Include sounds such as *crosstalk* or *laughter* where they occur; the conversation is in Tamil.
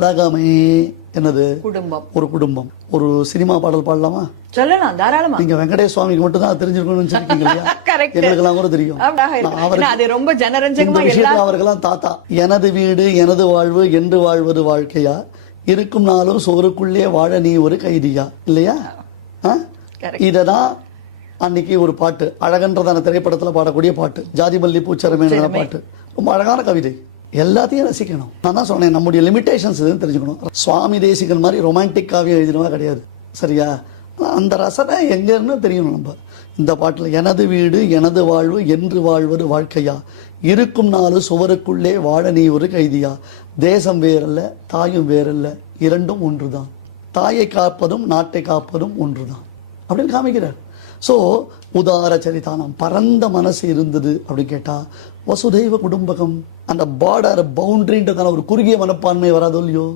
உலகமே என்னது? குடும்பம். ஒரு குடும்பம். ஒரு சினிமா பாடல் பாடலாமா? சொல்லலாம் தாராளமா. நீங்க வெங்கடேஷ் சுவாமிக்கு மட்டும் தான் தெரிஞ்சிருக்கணும்னு. *laughs* எங்களுக்கெல்லாம் கூட தெரியும். அது ரொம்ப ஜனரஞ்சகமா அவருக்கெல்லாம் தாத்தா. எனது வீடு எனது வாழ்வு என்று வாழ்வது வாழ்க்கையா? இருக்கும் நாளும் சோறுக்குள்ளே வாழ நீ ஒரு கைதியா? இல்லையா. இததான் அன்னைக்கு ஒரு பாட்டு. அழகன்றதான திரைப்படத்துல பாடக்கூடிய பாட்டு. ஜாதி மல்லி பூச்சரமேன பாட்டு. ரொம்ப அழகான கவிதை. எல்லாத்தையும் ரசிக்கணும். நான் தான் சொன்னேன் நம்முடைய லிமிடேஷன்ஸ் இதுன்னு தெரிஞ்சுக்கணும். சுவாமி தேசிகன் மாதிரி ரொமான்டிக் காவியம் எழுதினவா கிடையாது. சரியா? அந்த ரசனை எங்கேன்னு தெரியணும் நம்ம. இந்த பாட்டில் எனது வீடு எனது வாழ்வு என்று வாழ்வது வாழ்க்கையா? இருக்கும் நாலு சுவருக்குள்ளே வாழ நீ ஒரு கைதியா? தேசம் வேறல்ல தாயும் வேறல்ல இரண்டும் ஒன்று தான் தாயை காப்பதும் நாட்டை காப்பதும் ஒன்று தான் அப்படின்னு காமிக்கிறார். ஸோ உதார சரிதானம் பரந்த மனசு இருந்தது அப்படின்னு கேட்டா வசுதைவ குடும்பகம் அந்த பார்டர் பவுண்டரின்றதான ஒரு குறுகிய மனப்பான்மை வராதோ இல்லையோ?